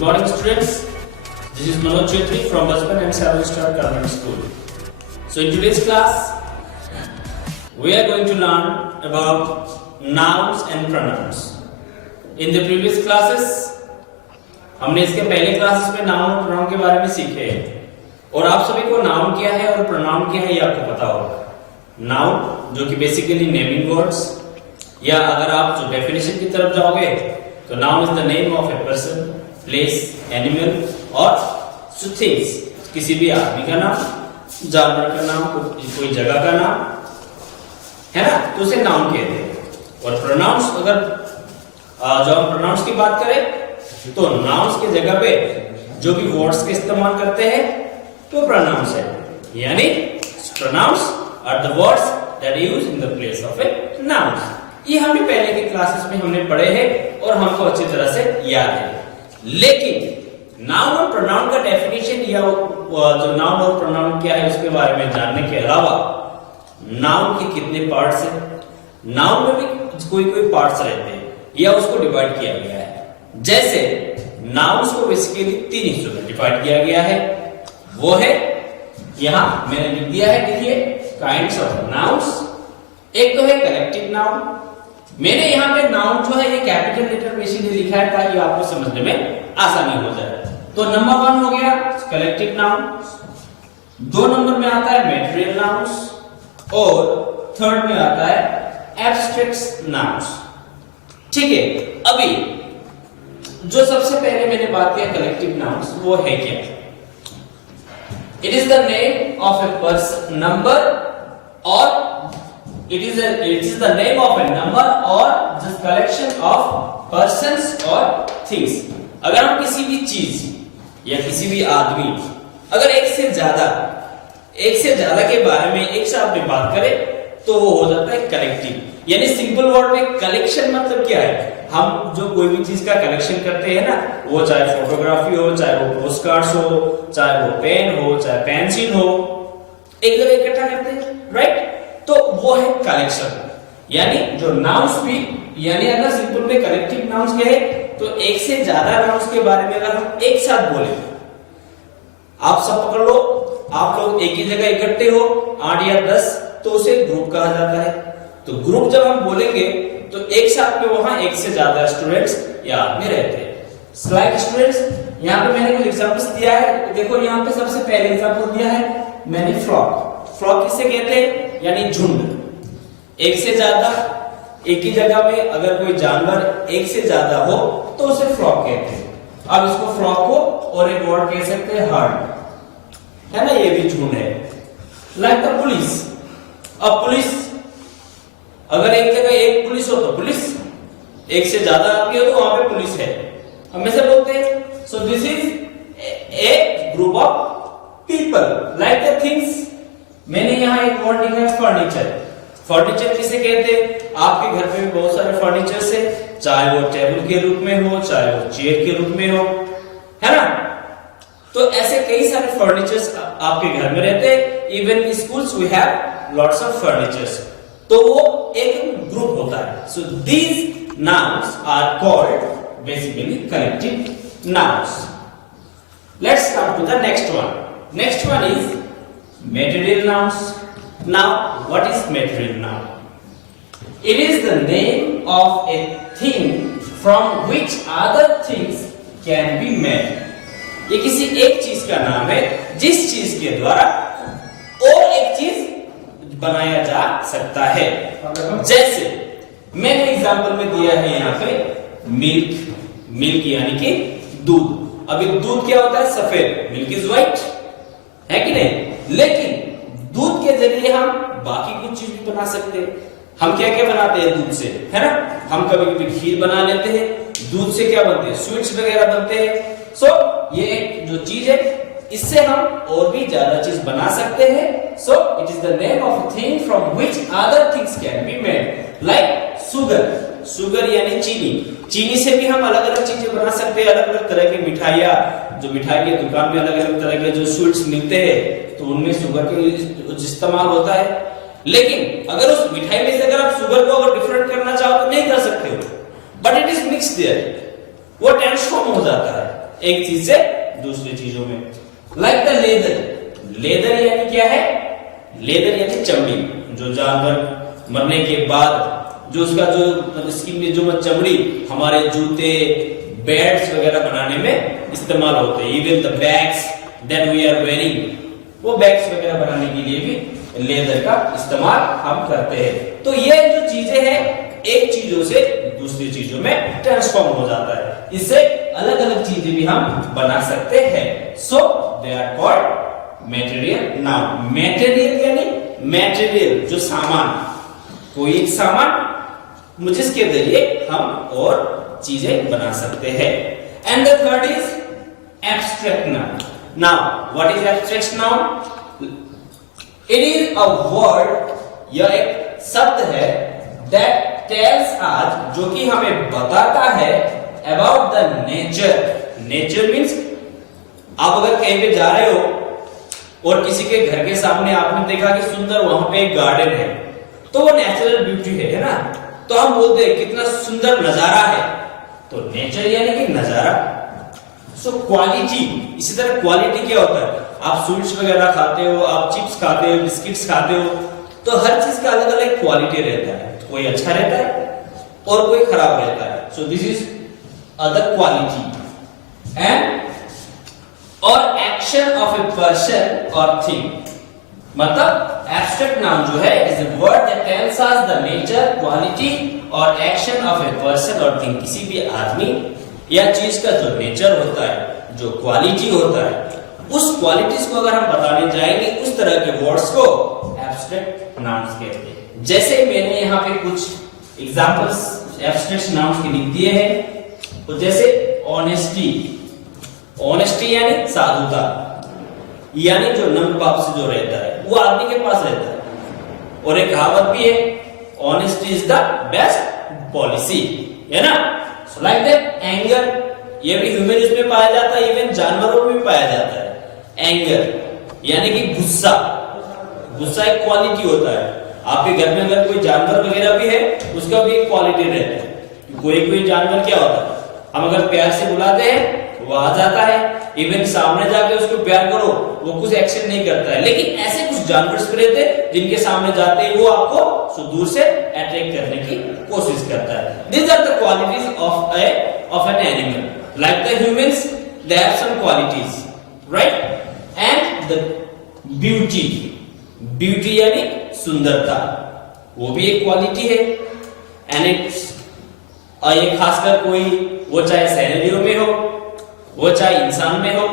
Good morning, students. This is Manoj Chetri from Bachpan and Seven Star Government School. So in today's class, we are going to learn about nouns and pronouns. In the previous classes, हमने इसके पहले classes में noun और pronoun के बारे में सीखे हैं और आप सभी को नाउन क्या है और प्रोनाउन क्या है ये आपको पता होगा। नाउन जो कि बेसिकली नेमिंग वर्ड्स, या अगर आप जो डेफिनेशन की तरफ जाओगे तो noun is the name of a person, place, animal और थिंग्स, किसी भी आदमी का नाम, जानवर का नाम, कोई जगह का नाम है ना, तो उसे नाउन कहते हैं। और प्रोनाउंस, अगर जो हम प्रोनाउंस की बात करें तो नाउन्स की जगह पे जो भी वर्ड्स के इस्तेमाल करते हैं तो प्रोनाउंस है, यानी pronouns are the words that use in the place of a noun. ये हमने पहले के क्लासेस में हमने पढ़े हैं और हमको अच्छी तरह से याद है। लेकिन नाउन और प्रोनाउन का डेफिनेशन या जो नाउन और प्रोनाउन क्या है उसके बारे में जानने के अलावा नाउन के कितने पार्ट्स हैं, नाउन में भी कोई पार्ट्स रहते हैं या उसको डिवाइड किया गया है। जैसे नाउन्स को बेसिकली 3 हिस्सों में डिवाइड किया गया है, वो है यहां मैंने लिख दिया है, देखिए काइंड्स ऑफ नाउन्स। एक तो है कलेक्टिव नाउन, मैंने यहाँ पे नाउन जो है ये कैपिटल लेटर में इसीलिए लिखा है ताकि आपको समझने में आसानी हो जाए। तो नंबर 1 हो गया कलेक्टिव नाउन, 2 नंबर में आता है मैटेरियल नाउन्स और 3rd में आता है एब्स्ट्रैक्ट नाउन्स। ठीक है, अभी जो सबसे पहले मैंने बात किया कलेक्टिव नाउन्स, वो है क्या? It is the name of a person, number, और it is the name of a number or just collection of persons or things। अगर हम किसी भी चीज या किसी भी आदमी, अगर एक से ज्यादा के बारे में एक साथ में बात करें तो वो हो जाता है कलेक्टिव। यानी सिंपल वर्ड में कलेक्शन मतलब क्या है, हम जो कोई भी चीज का कलेक्शन करते हैं ना, वो चाहे फोटोग्राफी हो, चाहे वो पोस्ट कार्ड्स हो, चाहे वो पेन हो, चाहे पेंसिल हो, एक जगह इकट्ठा करते हैं, राइट? तो वो है कलेक्शन। यानी जो नाउन्स भी, यानी अगर सिंपल में कलेक्टिव नाउन्स क्या है तो एक से ज्यादा नाउन्स के बारे में अगर हम एक साथ बोले, आप सब पकड़ लो, आप लोग एक ही जगह इकट्ठे हो 8 या 10, तो उसे ग्रुप कहा जाता है। तो ग्रुप जब हम बोलेंगे तो एक साथ में वहां एक से ज्यादा स्टूडेंट्स या आदमी रहते हैं। लाइक स्टूडेंट्स, यहाँ पे मैंने कुछ एग्जांपल्स दिया है, देखो यहाँ पे सबसे पहले एग्जांपल दिया है मैंने फ्लॉक। फ्लॉक किसे कहते हैं? यानी झुंड, एक से ज्यादा, एक ही जगह में अगर कोई जानवर एक से ज्यादा हो तो उसे फ्लॉक कहते हैं। अब इसको फ्लॉक को और एक वर्ड कह सकते हैं हर्ड, है ना, ये भी झुंड है। लाइक द पुलिस, अब पुलिस, अगर एक जगह एक पुलिस हो तो पुलिस, एक से ज्यादा आदमी हो तो वहां पे पुलिस है, हम ऐसे बोलते हैं। So this is a group of people. Like the things, मैंने यहाँ एक वर्ड लिखा है फर्नीचर। फर्नीचर किसे कहते हैं? आपके घर में भी बहुत सारे फर्नीचर है, चाहे वो टेबल के रूप में हो, चाहे वो चेयर के रूप में हो, है ना। तो ऐसे कई सारे फर्नीचर्स आपके घर में रहते हैं। Even in schools we have lots of furnitures. तो वो एक ग्रुप होता है। So these nouns are called basically collective nouns. Let's come to the next one. Next one is material nouns. Now, what is material noun? It is the name of a thing from which other things can be made. ये किसी एक चीज का नाम है जिस चीज के द्वारा और एक चीज बनाया जा सकता है। जैसे मैंने एग्जांपल में दिया है यहाँ पे मिल्क, मिल्क यानी कि दूध। अभी दूध क्या होता है? सफेद, मिल्क इज व्हाइट, है कि नहीं? लेकिन दूध के जरिए हम बाकी कुछ चीज भी बना सकते हैं। हम क्या क्या बनाते हैं दूध से, है ना? हम कभी कभी खीर बना लेते हैं, दूध से क्या बनते हैं? स्वीट्स वगैरह बनते हैं। सो ये एक जो चीज है, इससे हम और भी ज्यादा चीज बना सकते हैं। So it is the name of thing from which other things can be made. Like sugar, sugar यानी चीनी, चीनी से भी हम अलग अलग चीजें बना सकते हैं। अलग अलग तरह की मिठाइयाँ, जो मिठाई की दुकान में अलग अलग तरह के जो स्वीट्स मिलते हैं तो उनमें शुगर का इस्तेमाल होता है। लेकिन अगर उस मिठाई में से अगर आप शुगर को अगर डिफरेंट करना चाहो तो नहीं कर सकते हो, but it is mix there, वो ट्रांसफॉर्म हो जाता है। एक चीज से दूसरी चीजों में। लाइक द लेदर, लेदर यानी क्या है? लेदर यानी चमड़ी, जो जानवर मरने के बाद जो उसका जो स्किन में जो चमड़ी हमारे जूते, बैट्स वगैरह बनाने में इस्तेमाल होते हैं। Even the bags that we are wearing, वो बैग्स वगैरह बनाने के लिए भी लेदर का इस्तेमाल हम करते हैं। तो ये जो चीजें हैं एक चीजों से दूसरी चीजों में ट्रांसफॉर्म हो जाता है, इससे अलग अलग चीजें भी हम बना सकते हैं। So they are called material noun. Material यानी मटेरियल जो सामान, कोई एक सामान जिसके जरिए हम और चीजें बना सकते हैं। And the third is abstract noun. Now what is abstract noun? It is a word, यह एक शब्द है that tells us, जो कि हमें बताता है about the nature. Nature means आप अगर कहीं पे जा रहे हो और किसी के घर के सामने आपने देखा कि सुंदर वहां पे एक गार्डन है, तो वो नेचुरल ब्यूटी है ना, तो हम बोलते हैं कितना सुंदर नजारा है। तो नेचर यानी कि नजारा। सो क्वालिटी, इसी तरह क्वालिटी क्या होता है? आप स्वीट्स वगैरह खाते हो, आप चिप्स खाते हो, बिस्किट्स खाते हो, तो हर चीज का अलग अलग क्वालिटी रहता है। कोई अच्छा रहता है और कोई खराब रहता है। So this is other quality. And और एक्शन ऑफ ए पर्सन और थिंग, मतलब एब्स्ट्रैक्ट नाउन जो है is a word that tells us the nature, quality और एक्शन ऑफ ए पर्सन और थिंग। किसी भी आदमी या चीज का जो नेचर होता है, जो क्वालिटी होता है, उस क्वालिटीज को अगर हम बताने जाएंगे, उस तरह के वर्ड्स को एब्स्ट्रैक्ट नाउन्स कहते हैं। जैसे मैंने यहाँ पे कुछ एग्जांपल्स एब्स्ट्रैक्ट नाउन्स के लिख दिए हैं। तो जैसे ऑनेस्टी, ऑनेस्टी यानी साधुता, यानी जो नम्र भाव से जो रहता है वो आदमी के पास रहता है। और एक कहावत भी है, honesty is the best policy, है ना। सो लाइक दैट एंगर, ये भी ह्यूमन में पाया जाता है, इवन जानवरों में भी पाया जाता है। एंगर यानी कि गुस्सा, गुस्सा एक क्वालिटी होता है। आपके घर में अगर कोई जानवर वगैरह भी है, उसका भी एक क्वालिटी रहता है। कोई कोई जानवर क्या होता है, हम अगर प्यार से बुलाते हैं वो आ जाता है, इवन सामने जाके उसको प्यार करो वो कुछ एक्शन नहीं करता है। लेकिन ऐसे कुछ जानवर रहते हैं जिनके सामने जाते ही वो आपको दूर से अटैक करने की कोशिश करता है। These are the qualities of an animal. Like the humans, they have some qualities, right? And the beauty, beauty यानी सुंदरता, वो भी एक क्वालिटी है। एंड ये खासकर कोई, वो चाहे सैलरियो में हो, वो चाहे इंसान में हो,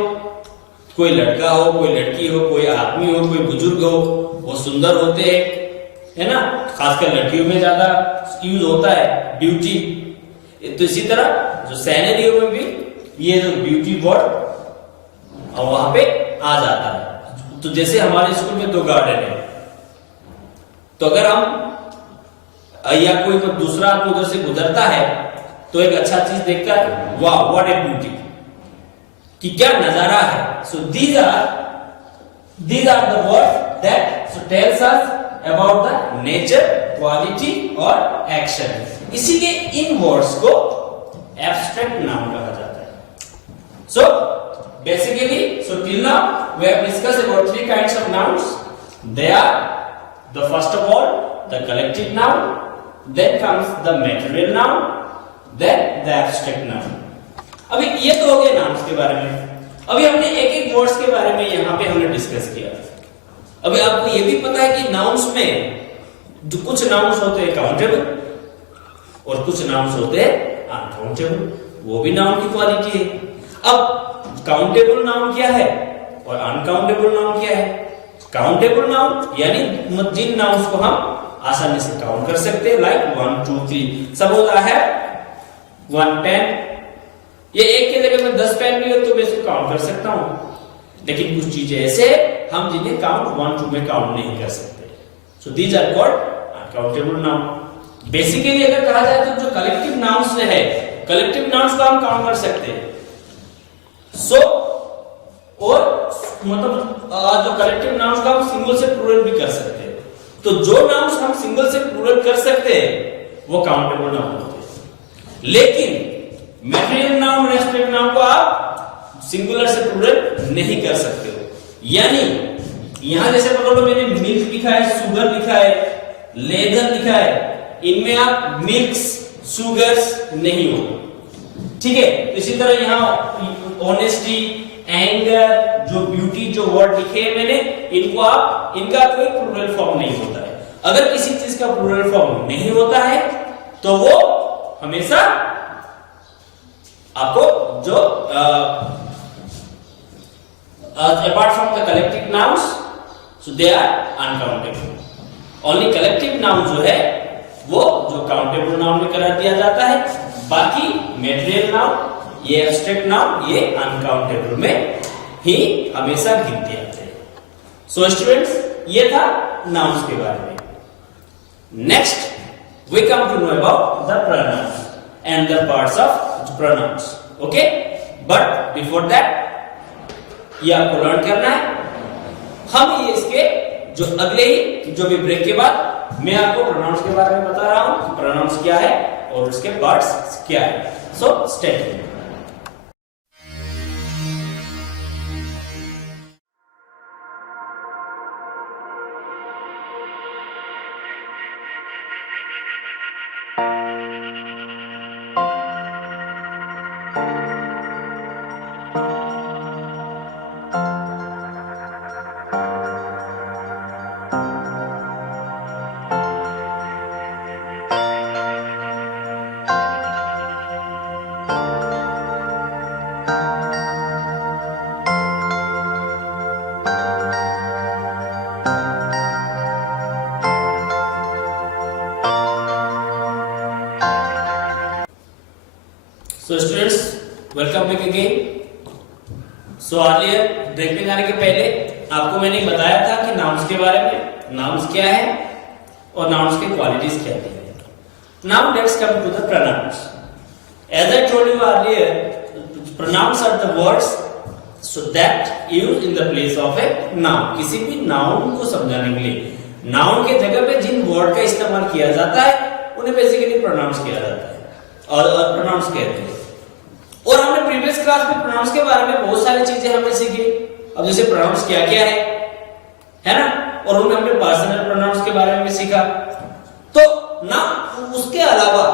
कोई लड़का हो, कोई लड़की हो, कोई आदमी हो, कोई बुजुर्ग हो, वो सुंदर होते हैं, है ना। खासकर लड़कियों में ज्यादा यूज होता है ब्यूटी। तो इसी तरह जो सैलरियो में भी ये जो ब्यूटी वर्ड वहां पे आ जाता है। तो जैसे हमारे स्कूल में 2 गार्डन है, तो अगर हम या कोई दूसरा आदमी उधर से गुजरता है तो एक अच्छा चीज देखता है, वाह व्हाट ए ब्यूटी, कि क्या नजारा है। So these are the word that tells us about the nature, quality और एक्शन। इसीलिए इन वर्ड्स को एब्स्ट्रैक्ट नाउन कहा जाता है। So basically, till now we have discussed about 3 kinds of nouns. They are the first of all the collective noun, then comes the material noun, then the abstract noun. अभी ये तो हो गया nouns के बारे में। अभी हमने एक एक वर्ड्स के बारे में यहाँ पे हमने डिस्कस किया। अभी आपको ये भी पता है कि नाउन्स में जो कुछ नाउन्स होते हैं काउंटेबल और कुछ नाउन्स होते हैं अनकाउंटेबल, वो भी नाउन की क्वालिटी है। अब काउंटेबल नाउन क्या है और अनकाउंटेबल नाउन क्या है? काउंटेबल नाउन यानी जिन नाउन्स को हम आसानी से काउंट कर सकते हैं, like 1 2 3। Suppose I have 1 pen, ये एक के जगह में 10 पेन भी हो तो मैं इसको काउंट कर सकता हूं। लेकिन कुछ चीजें ऐसे हम जिन्हें काउंट 1 2 में काउंट नहीं कर सकते। So these are called uncountable noun. Basically अगर कहा जाए तो जो कलेक्टिव नाउन्स है, कलेक्टिव नाउन्स को हम काउंट कर सकते हैं। सो और मतलब जो कलेक्टिव नाउन्स का हम सिंगल से प्लूरल भी कर सकते हैं। तो जो नाउन्स हम सिंगल से प्लूरल कर सकते हैं वो काउंटेबल नाउन होते हैं। लेकिन मटेरियल नाउन, एब्स्ट्रैक्ट नाउन को आप सिंगुलर से प्लूरल नहीं कर सकते हो। यानी यहां जैसे पकड़ लो, मैंने मिल्क लिखा है, शुगर लिखा है, लेदर लिखा है, इनमें आप मिल्क्स सुगर्स नहीं हो, ठीक है। इसी तरह यहाँ ऑनेस्टी, एंगर, जो ब्यूटी, जो वर्ड लिखे हैं मैंने, इनको आप, इनका कोई प्लूरल फॉर्म नहीं होता है। अगर किसी चीज का प्लूरल फॉर्म नहीं होता है तो वो हमेशा आपको जो apart from the collective nouns, so they are uncountable. Only collective noun जो है वो जो countable noun में करा दिया जाता है, बाकी material noun, ये abstract noun, ये uncountable में ही हमेशा गिनते आते हैं। So students, ये था nouns के बारे में। Next, we come to know about the pronouns and the parts of pronouns. Okay? But before that, ये आपको लर्न करना है। हम ये इसके जो अगले ही जो भी ब्रेक के बाद मैं आपको प्रोनाउंस के बारे में बता रहा हूं, प्रोनाउंस क्या है और उसके पार्ट्स क्या है। So stay tuned. So students, welcome back again. So earlier break में जाने के पहले आपको मैंने बताया था कि नाउन्स के बारे में, नाउन्स क्या है और नाउन्स के क्वालिटीज क्या है। Now let's come to the pronouns. As I told you earlier, pronouns are the words so that used in the place of a noun. किसी भी नाउन को समझाने के लिए, नाउन के जगह पे जिन वर्ड का इस्तेमाल किया जाता है उन्हें बेसिकली प्रोनाउंस किया जाता है और प्रोनाउंस कहते हैं। और हमने प्रीवियस क्लास में प्रोनाउंस के बारे में बहुत सारी चीजें हमने सीखी। अब जैसे प्रोनाउंस क्या क्या है ना, और उनमें हमने पर्सनल प्रोनाउंस के बारे में भी सीखा। तो ना उसके अलावा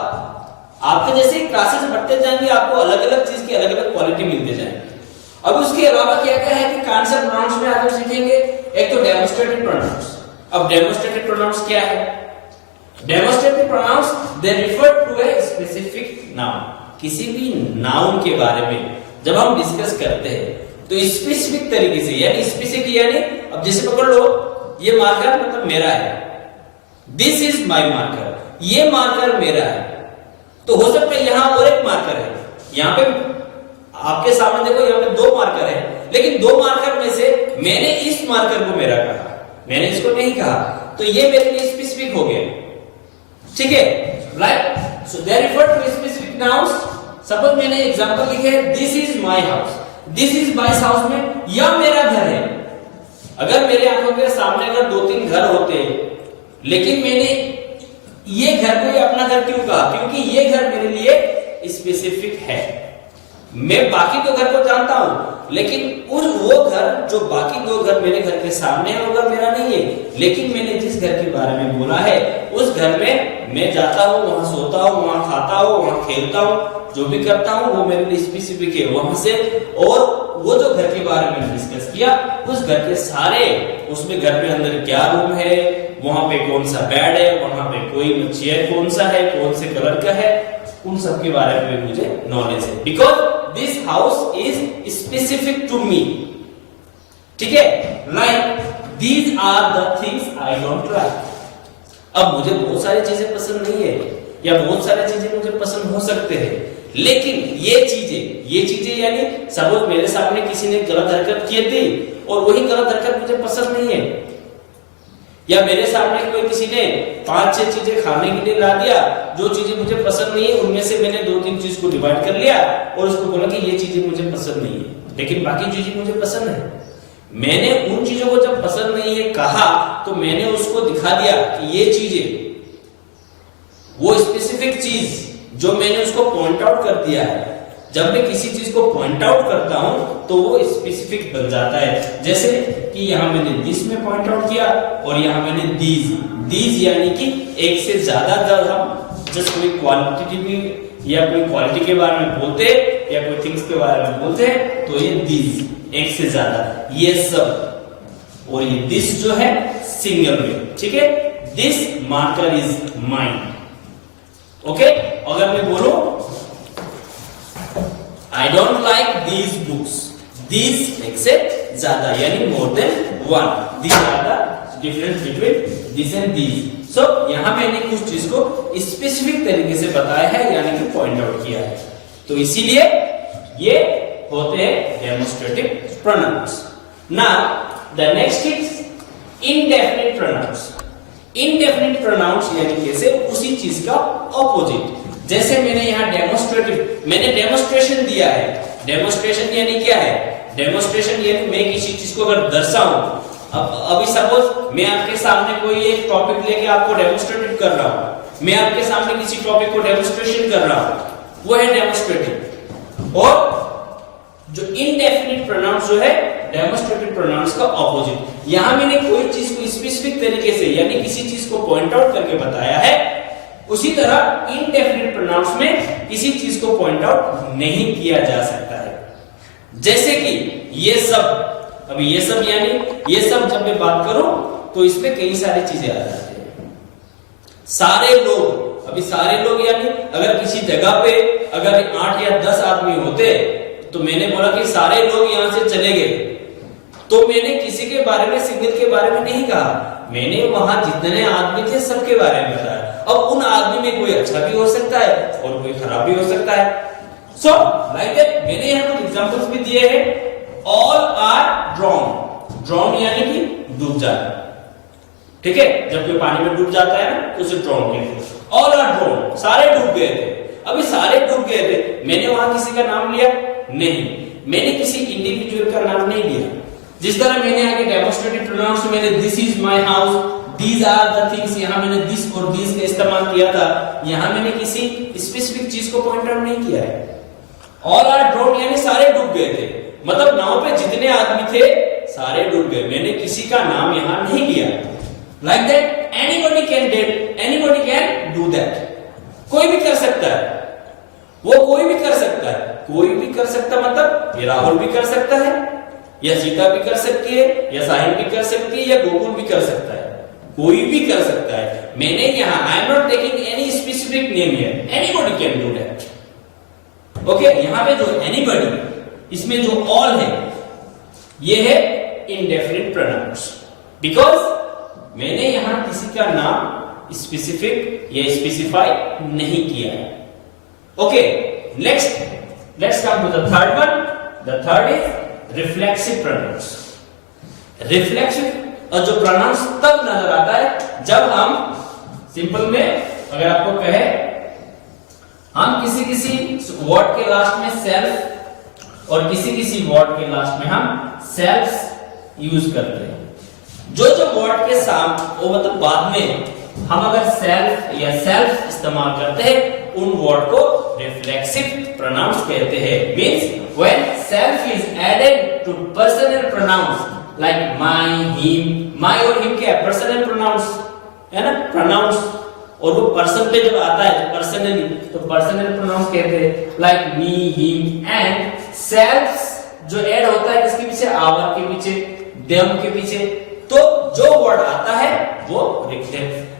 आपके जैसे क्लासेस बढ़ते जाएंगे, आपको अलग अलग चीज की अलग अलग क्वालिटी मिलते जाएंगे। अब उसके अलावा क्या क्या है कि कौन से प्रोनाउंस में आप सीखेंगे। एक तो डेमोन्स्ट्रेटिव प्रोनाउंस। अब डेमोन्स्ट्रेटिव प्रोनाउंस क्या है? Demonstrative pronouns they refer to a specific noun. किसी भी नाउन के बारे में जब हम डिस्कस करते हैं तो स्पेसिफिक तरीके से, यानी स्पेसिफिक यानी अब जैसे पकड़ लो, ये मार्कर मतलब मेरा है, दिस इज माय मार्कर, ये मार्कर मेरा है। तो हो सकता है यहां और एक मार्कर है, यहां पे आपके सामने देखो यहां पे दो मार्कर है, लेकिन दो मार्कर में से मैंने इस मार्कर को मेरा कहा, मैंने इसको नहीं कहा, तो ये मेरे लिए स्पेसिफिक हो गया। ठीक है, right? So they refer to specific nouns. Suppose मैंने एग्जांपल लिखे है, this is my house, this is my house में यह मेरा घर है। अगर मेरे आंखों के सामने अगर दो तीन घर होते लेकिन मैंने ये घर को ये अपना घर क्यों कहा? क्योंकि ये घर मेरे लिए स्पेसिफिक है। मैं बाकी दो घर को जानता हूं, लेकिन उस वो घर जो बाकी दो घर मेरे घर के सामने है वो घर मेरा नहीं है। लेकिन मैंने जिस घर के बारे में बोला है उस घर में मैं जाता हूं, वहां सोता हूं, वहां खाता हूं, वहां खेलता हूं, जो भी करता हूं वो मेरे लिए स्पेसिफिक है वहां से। और वो जो घर के बारे में डिस्कस किया, उस घर के सारे, उसमें घर में अंदर क्या रूम है, वहां पे कौन सा बेड है, वहां पे कोई चेयर कौन सा है, कौन से कलर का है, उन सब के बारे में मुझे नॉलेज है। Because this house is specific to me. ठीक है, like these are the things I don't like. अब मुझे बहुत सारी चीजें पसंद नहीं है, या बहुत सारी चीजें मुझे पसंद हो सकते हैं, लेकिन ये चीजें यानी सपोज मेरे सामने किसी ने गलत हरकत की थी और वही गलत हरकत मुझे पसंद नहीं है, या मेरे सामने कोई किसी ने 5-6 चीजें खाने के लिए ला दिया, जो चीजें मुझे पसंद नहीं है उनमें से मैंने 2-3 चीज को डिवाइड कर लिया और उसको बोला कि ये चीजें मुझे पसंद नहीं है, लेकिन बाकी चीजें मुझे पसंद है। मैंने उन चीजों को जब पसंद नहीं है कहा तो मैंने उसको दिखा दिया कि ये चीजें, वो स्पेसिफिक चीज जो मैंने उसको पॉइंट आउट कर दिया है, जब मैं किसी चीज को पॉइंट आउट करता हूं तो वो स्पेसिफिक बन जाता है। जैसे कि यहाँ मैंने दिस में पॉइंट आउट किया और यहाँ मैंने दीज यानी कि एक से ज्यादा जब हम जस्ट कोई क्वांटिटी या कोई क्वालिटी के बारे में बोलते हैं या कोई थिंग्स के बारे में बोलते हैं तो ये दीज एक से ज्यादा, ये सब, और ये दिस जो है सिंगल में, ठीक है। This marker is mine, okay. अगर मैं बोलूं I don't like these books. These एक से ज्यादा यानी more than one. These are the difference between this and these. So यहाँ मैंने कुछ चीज को स्पेसिफिक तरीके से बताया है यानी कि पॉइंट आउट किया है। तो इसीलिए ये होते हैं demonstrative pronouns. Now the next is indefinite pronouns. Indefinite pronouns यानी कैसे उसी चीज का ऑपोजिट। जैसे मैंने यहाँ मैंने डेमोन्स्ट्रेशन दिया है। डेमोन्स्ट्रेशन यानी क्या है? डेमोन्स्ट्रेशन यानी मैं किसी चीज को अगर दर्शाऊं, अभी सपोज मैं आपके सामने कोई एक टॉपिक लेके आपको डेमोन्स्ट्रेट कर रहा हूं, मैं आपके सामने किसी टॉपिक को डेमोन्स्ट्रेशन कर रहा हूं, वो है डेमोन्स्ट्रेटिव। और जो इनडेफिनिट प्रोनाउंस जो है डेमोन्स्ट्रेटिव प्रोनाउंस का ऑपोजिट। यहां मैंने कोई चीज को स्पेसिफिक तरीके से यानी किसी चीज को पॉइंट आउट करके बताया है, उसी तरह इनडेफिनिट प्रोनाउंस में किसी चीज को पॉइंट आउट नहीं किया जा सकता है। जैसे कि ये सब, अभी ये सब यानी ये सब जब मैं बात करूं तो इसमें कई सारी चीजें आ जाती हैं। सारे लोग, अभी सारे लोग यानी अगर किसी जगह पे अगर 8 या 10 आदमी होते तो मैंने बोला कि सारे लोग यहां से चले गए, तो मैंने किसी के बारे में सिंगल के बारे में नहीं कहा, मैंने वहां जितने आदमी थे सबके बारे में बताया। अब उन आदमी में कोई अच्छा भी हो सकता है और कोई खराब भी हो सकता है। सो लाइक दैट मैंने यहाँ कुछ एग्जांपल्स भी दिए हैं। ऑल आर ड्रॉन, ड्रॉन यानी कि डूब जाना, ठीक है। जब कोई पानी में डूब जाता है ना तो उसे ड्रॉन कहते हैं। ऑल आर ड्रॉन, सारे डूब गए थे। अभी सारे डूब गए थे, मैंने वहां किसी का नाम लिया नहीं, मैंने किसी इंडिविजुअल का नाम नहीं लिया। जिस तरह मैंने आगे डेमोन्स्ट्रेटिव प्रोनाउंस में मैंने this is my house, these are the things, यहां मैंने दिस और दीज का इस्तेमाल किया था, यहां मैंने किसी स्पेसिफिक चीज को पॉइंट आउट नहीं किया है। ऑल आर ड्रॉन यानी सारे डूब गए थे, मतलब नाव पे जितने आदमी थे सारे डूब गए, मैंने किसी का नाम यहां नहीं लिया। Like that anybody can that, anybody can do that, कोई भी कर सकता है, वो कोई भी कर सकता है, कोई भी कर सकता मतलब ये राहुल भी कर सकता है, या सीता भी कर सकती है, या साहिल भी कर सकती है, या गोकुल भी कर सकता है, कोई भी कर सकता है। मैंने यहाँ I am not taking any specific name here, anybody can do that, okay. यहाँ पे जो एनीबॉडी, इसमें जो ऑल है ये है इनडेफिनिट प्रोनाउंस, बिकॉज मैंने यहाँ किसी का नाम स्पेसिफिक या स्पेसिफाई नहीं किया है, okay. Next let's come to the third one. The third is reflexive pronoun. Reflexive और जो प्रोनाउंस तब नजर आता है जब हम सिंपल में अगर आपको कहे हम किसी वर्ड के लास्ट में सेल्फ और किसी वर्ड के लास्ट में हम सेल्फ यूज करते हैं। जो वर्ड के साथ वो मतलब बाद में हम अगर सेल्फ या सेल्फ इस्तेमाल करते हैं उन वर्ड को रिफ्लेक्सिव प्रोनाउंस कहते हैं। Means when self is added to personal pronoun like my, him, my और हिम क्या है? पर्सनल प्रोनाउंस है ना, प्रोनाउंस, और वो पर्सन पे जब आता है पर्सनली तो पर्सनल प्रोनाउंस कहते हैं like me, him and self जो ऐड होता है किसके पीछे? आवर के पीछे, देम के पीछे, तो जो वर्ड आता है वो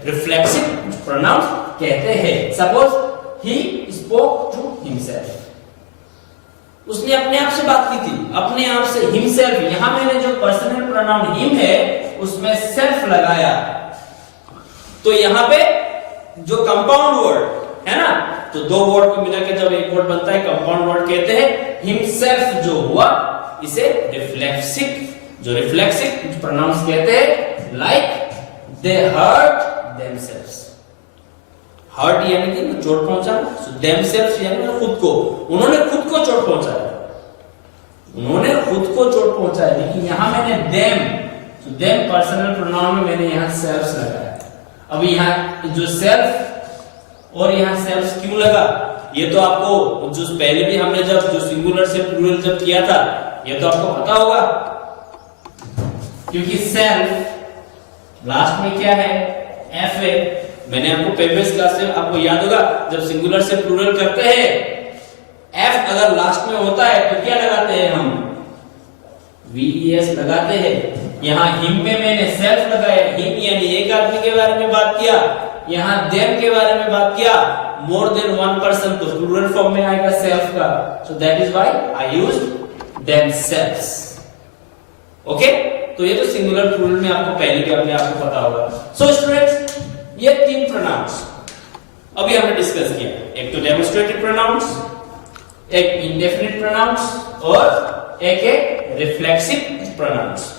रिफ्लेक्सिव प्रोनाउंस कहते हैं। Suppose he spoke to himself, उसने अपने आप से बात की थी, अपने आप से, हिमसेल्फ। यहां मैंने जो पर्सनल प्रोनाउन हिम है उसमें सेल्फ लगाया, तो यहां पे जो कंपाउंड वर्ड है ना, तो दो वर्ड को मिला के जब एक वर्ड बनता है कंपाउंड वर्ड कहते हैं। हिमसेल्फ जो हुआ इसे रिफ्लेक्सिव, जो रिफ्लेक्सिव प्रोनाउंस कहते हैं। Like they hurt themselves, hurt यानी कि चोट पहुंचाना, सो देमसेल्व्स यानी खुद को, उन्होंने खुद को चोट पहुंचाया, उन्होंने खुद को चोट पहुंचाया। लेकिन यहां मैंने देम, तो देम पर्सनल प्रोनाउन में मैंने यहां सेल्फ्स लगाया। अब यहां जो सेल्फ और यहां सेल्फ क्यों लगा? ये तो आपको जो पहले भी हमने जब जो सिंगुलर से प्लूरल जब किया था ये तो आपको पता होगा, क्योंकि सेल्फ लास्ट में क्या है, एफ है। मैंने आपको प्रीवियस क्लास से आपको याद होगा जब सिंगुलर से प्लूरल करते हैं एफ अगर लास्ट में होता है तो क्या लगाते हैं हम, वीएस लगाते हैं। यहाँ हिम में मैंने सेल्फ लगाया, हिम यानी एक आदमी के बारे में बात किया, यहाँ देम के बारे में बात किया, मोर देन वन पर्सन तो प्लूरल फॉर्म में आएगा सेल्फ का, so that is why I used themselves. Okay, तो ये तो सिंगुलर प्लूरल में आपको पहले भी अपने आप को पता होगा। सो स्टूडेंट्स ये तीन प्रोनाउंस अभी हमने डिस्कस किया, एक तो डेमोन्स्ट्रेटिव प्रोनाउंस, एक इंडेफिनिट प्रोनाउंस और एक है रिफ्लेक्सिव प्रोनाउंस।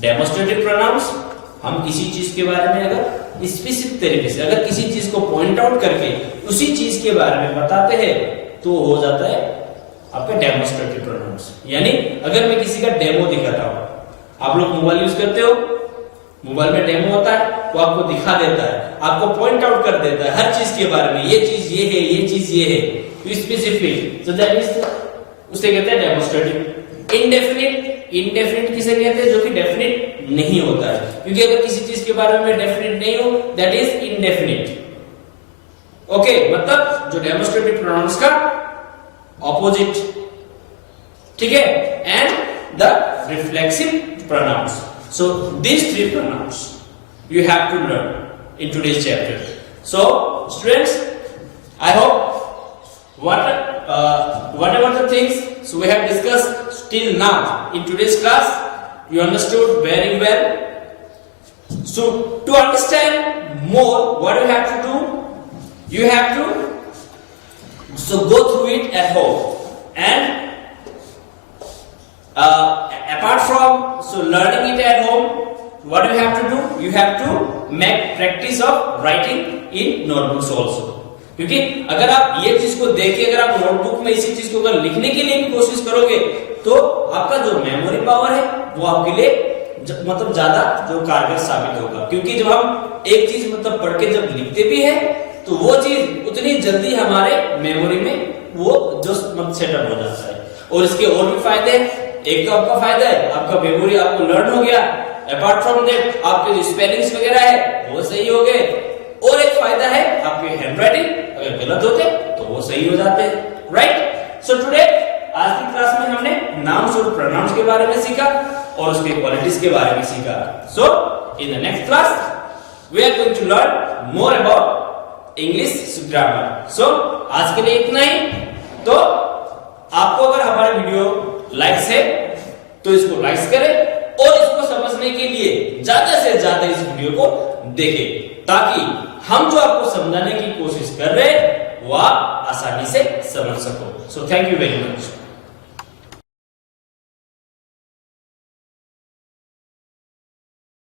डेमोन्स्ट्रेटिव प्रोनाउंस हम किसी चीज के बारे में अगर स्पेसिफिक तरीके से अगर किसी चीज को पॉइंट आउट करके उसी चीज के बारे में बताते हैं तो हो जाता है आपका डेमोन्स्ट्रेटिव प्रोनाउंस। यानी अगर मैं किसी का डेमो दिखाता हूं, आप लोग मोबाइल यूज करते हो, मोबाइल में डेमो होता है वो आपको दिखा देता है, आपको पॉइंट आउट कर देता है हर चीज के बारे में, ये चीज ये है, ये चीज ये है, स्पेसिफिक, सो दैट इज उसे कहते हैं डेमोन्स्ट्रेटिव। इंडेफिनिट किसे कहते हैं, जो कि डेफिनिट नहीं होता है, क्योंकि अगर किसी चीज के बारे में डेफिनिट नहीं हो दैट इज इंडेफिनिट। ओके, मतलब जो डेमोन्स्ट्रेटिव प्रोनाउंस का ऑपोजिट, ठीक है, and the reflexive pronouns. So these three pronouns you have to learn in today's chapter. So students, I hope whatever the things so we have discussed till now in today's class you understood very well. So to understand more what you have to do, you have to so go through it at home, and apart from so learning it at home, what you have to do, you have to make practice of writing in notebooks also. क्योंकि अगर आप ये चीज को देख के अगर आप नोटबुक में इसी चीज को अगर लिखने के लिए भी कोशिश करोगे तो आपका जो मेमोरी पावर है वो आपके लिए मतलब ज्यादा जो कारगर साबित होगा। क्योंकि जब हम एक चीज मतलब पढ़ के जब लिखते भी है तो वो चीज उतनी जल्दी हमारे मेमोरी में वो जो सेटअप हो जाता है। और इसके और भी फायदे हैं, एक तो आपका फायदा है आपका मेमोरी आपको लर्न हो गया, अपार्ट फ्रॉम दैट आपके जो स्पेलिंग्स वगैरह है वो सही हो गए, और एक फायदा है आपके हैंडराइटिंग अगर गलत होते तो वो सही हो जाते हैं, राइट। सो टुडे आज की क्लास में हमने नाउन्स और प्रोनाउंस के बारे में सीखा और उसके क्वालिटीज के बारे में सीखा। So in the next class we are going to learn more about English grammar. So आज के लिए इतना ही। तो आपको अगर हमारे वीडियो लाइक्स है तो इसको लाइक्स करें और इसको समझने के लिए ज्यादा से ज्यादा इस वीडियो को देखें, ताकि हम जो आपको समझाने की कोशिश कर रहे हैं वो आप आसानी से समझ सको। So thank you very much.